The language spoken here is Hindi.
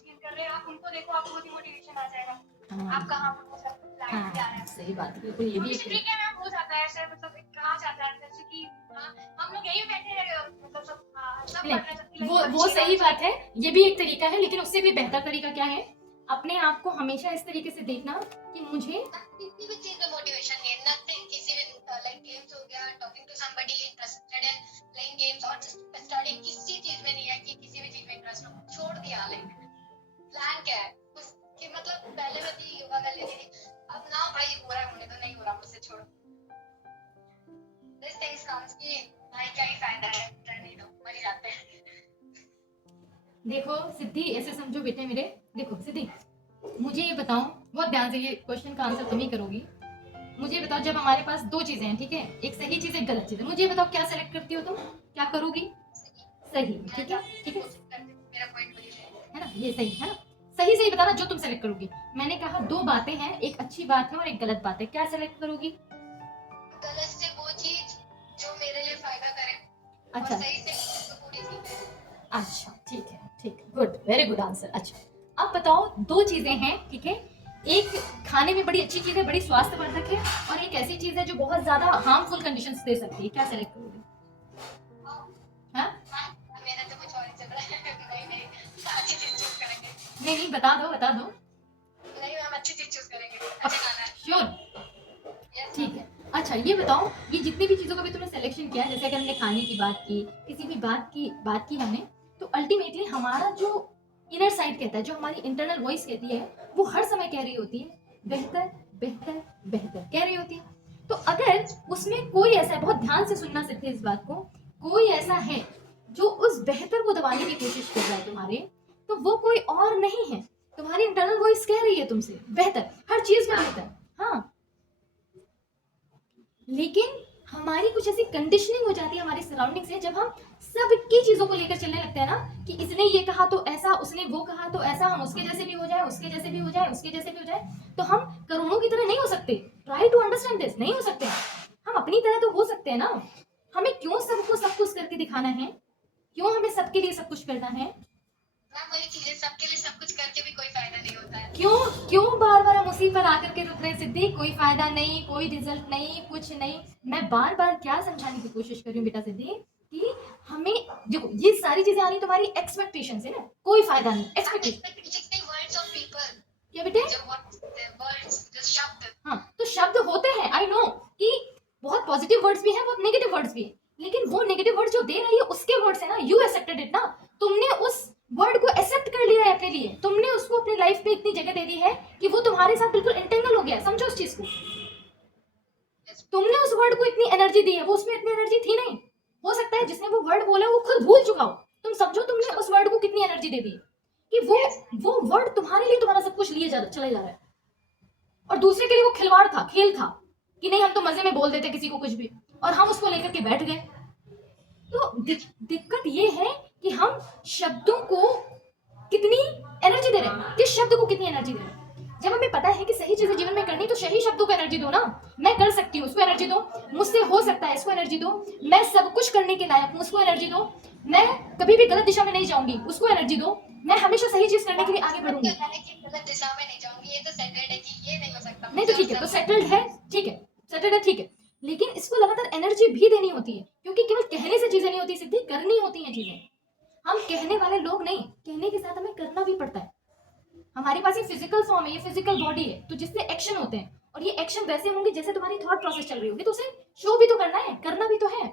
फील कर रहे हैं, आप उनको देखो, आपको खुद ही मोटिवेशन आ जाएगा। हाँ आप कहाँ पर वो सब लाइन हाँ, पे आ रहे हैं। सही बात है, बिल्कुल ये भी एक ठीक है मैम, हो जाता है ऐसे, मतलब एक कहा जाता है जैसे कि हम लोग यही बैठे हैं, मतलब सब नहीं, कर रहे हैं, सबकी वो लाइफ वो अच्छी सही है। बात है, ये भी एक तरीका है, लेकिन उससे भी बेहतर तरीका क्या है, अपने आप को हमेशा इस तरीके से देखना कि मुझे किसी भी चीज में मोटिवेशन नहीं है, नथिंग, किसी भी लाइक गेम्स हो गया, talking to somebody, interested in playing games और जस्ट स्टडीिंग, किसी चीज में नहीं है कि किसी भी चीज में इंटरेस्ट हो, छोड़ दिया। लाइक प्लान क्या है कि मतलब पहले मैं थी योगा कर लेती थी, अब ना भाई हो रहा है, होने तो नहीं हो रहा मुझसे, छोड़। दिस थिंग्स कम्स कि भाई क्या ही फायदा है, रहने दो, मर ही जाते हैं। देखो सिद्धि, ऐसे समझो बेटे मेरे, देखो सिद्धि, मुझे ये बताओ, बहुत ध्यान से, ये क्वेश्चन का आंसर तुम ही करोगी। मुझे बताओ, जब हमारे पास दो चीजें हैं, ठीक है, एक सही चीज एक गलत चीज है, मुझे बताओ क्या सेलेक्ट करती हो तुम, क्या करोगी? सही, ठीक है, ठीक है, मेरा पॉइंट वही है ना, ये सही है ना, सही सही बताना जो तुम सेलेक्ट करोगी। मैंने कहा दो बातें हैं, एक अच्छी बात है और एक गलत बात है, क्या सेलेक्ट करोगी? गलत से वो चीज जो मेरे लिए फायदा करे, अच्छा, और सही से तो पूरी चीज है। अच्छा, ठीक है, ठीक है, गुड, वेरी गुड आंसर। अच्छा, अब बताओ, दो चीजें हैं, ठीक है, एक खाने में बड़ी अच्छी चीज है, बड़ी स्वास्थ्यवर्धक है, और एक ऐसी चीज है जो बहुत ज्यादा हार्मफुल कंडीशंस दे सकती है, क्या सेलेक्ट करोगे? हाँ, मेरा तो कुछ और ही चल रहा है। नहीं नहीं, अच्छी चीज चूज करेंगे। नहीं नहीं, बता दो, बता दो। नहीं मैम, अच्छी चीज चूज करेंगे, अच्छा खाना है। श्योर, Yes, ठीक है। अच्छा, ये बताओ, ये जितनी भी चीजों का भी तुमने सिलेक्शन किया, जैसे अगर हमने खाने की बात की, किसी भी बात की हमने, तो अल्टीमेटली हमारा जो इनर साइड कहता है, जो हमारी इंटरनल वॉइस कहती है, वो हर समय कह रही होती है बेहतर बेहतर बेहतर, कह रही होती है। तो अगर उसमें कोई ऐसा है, बहुत ध्यान से सुनना सीखते इस बात को, कोई ऐसा है जो उस बेहतर को दबाने की कोशिश कर रहा है तुम्हारे, तो वो कोई और नहीं है, तुम्हारी इंटरनल वॉइस कह रही है तुमसे बेहतर, हर चीज में बेहतर। हाँ, लेकिन हमारी कुछ ऐसी कंडीशनिंग हो जाती है हमारी सराउंडिंग से, जब हम सबकी चीजों को लेकर चलने लगते हैं ना, कि इसने ये कहा तो ऐसा, उसने वो कहा तो ऐसा, हम उसके जैसे भी हो जाए, उसके जैसे भी हो जाए, उसके जैसे भी हो जाए, तो हम करोड़ों की तरह नहीं हो सकते। ट्राई टू अंडरस्टैंड दिस, नहीं हो सकते। हम अपनी तरह तो हो सकते हैं ना। हमें क्यों सबको सब कुछ करके दिखाना है, क्यों हमें सबके लिए सब कुछ करना है? मैम वही चीज है, सबके लिए सब कुछ करके भी कोई फायदा नहीं होता है। क्यों क्यों बार बार हम उसी पर आकर के रुक रहे हैं सिद्धि? कोई फायदा नहीं, कोई रिजल्ट नहीं, कुछ नहीं। मैं बार बार क्या समझाने की कोशिश कर रही हूँ बेटा सिद्धि, कि हमें देखो, ये सारी चीजें आ रही तुम्हारी एक्सपेक्टेशन से ना, कोई फायदा नहीं, एक्सपेक्टेशन। वर्ड्स ऑफ पीपल, क्या बेटे? जो वर्ड्स, जो शब्द, हाँ, तो शब्द होते हैं, आई नो कि बहुत पॉजिटिव वर्ड्स भी हैं, बहुत नेगेटिव वर्ड्स भी हैं, लेकिन वो नेगेटिव वर्ड्स जो दे रही है उसके वर्ड्स है ना, यू एक्सेप्टेड इट ना, तुमने उस वर्ड को एक्सेप्ट कर लिया है अपने लिए, तुमने उसको अपनी लाइफ पे इतनी जगह दे दी है कि वो तुम्हारे साथ बिल्कुल इंटेंगल हो गया है, समझो उस चीज को। तुमने उस वर्ड को इतनी एनर्जी दी है, वो उसमें इतनी एनर्जी थी नहीं, हो सकता है जिसने वो वर्ड बोला वो खुद भूल चुका हो, तुम समझो तुमने उस वर्ड को कितनी एनर्जी दे दी कि वो वर्ड तुम्हारे लिए तुम्हारा सब कुछ लिए चले जा रहा है, और दूसरे के लिए वो खिलवाड़ था, खेल था, कि नहीं हम तो मजे में बोल देते किसी को कुछ भी, और हम उसको लेकर के बैठ गए। तो दिक्कत ये है कि हम शब्दों को कितनी एनर्जी दे रहे हैं, किस शब्द को कितनी एनर्जी दे रहे हैं। जब हमें पता है कि सही चीजें जीवन में करनी, तो सही शब्दों को एनर्जी दो ना, मैं कर सकती हूँ उसको एनर्जी दो, मुझसे हो सकता है इसको एनर्जी दो, मैं सब कुछ करने के लायक हूँ उसको एनर्जी दो, मैं कभी भी गलत दिशा में नहीं जाऊंगी उसको एनर्जी दो, मैं हमेशा सही चीज करने के लिए आगे बढ़ूंगी। गलत दिशा में नहीं जाऊंगी, ये तो सेटल्ड है कि ये नहीं हो सकता। नहीं तो ठीक है, तो सेटल्ड है, ठीक है, सेटल्ड है, ठीक है, लेकिन इसको लगातार एनर्जी भी देनी होती है, क्योंकि केवल कहने से चीजें नहीं होती सिद्धि, करनी होती हैं चीजें। हम कहने वाले लोग नहीं, कहने के साथ हमें करना भी पड़ता है। हमारे पास ये फिजिकल फॉर्म है, ये फिजिकल बॉडी है, तो जिससे एक्शन होते हैं, और ये एक्शन वैसे होंगे जैसे तुम्हारी थॉट प्रोसेस चल रही होगी, तो उसे शो भी तो करना है, करना भी तो है।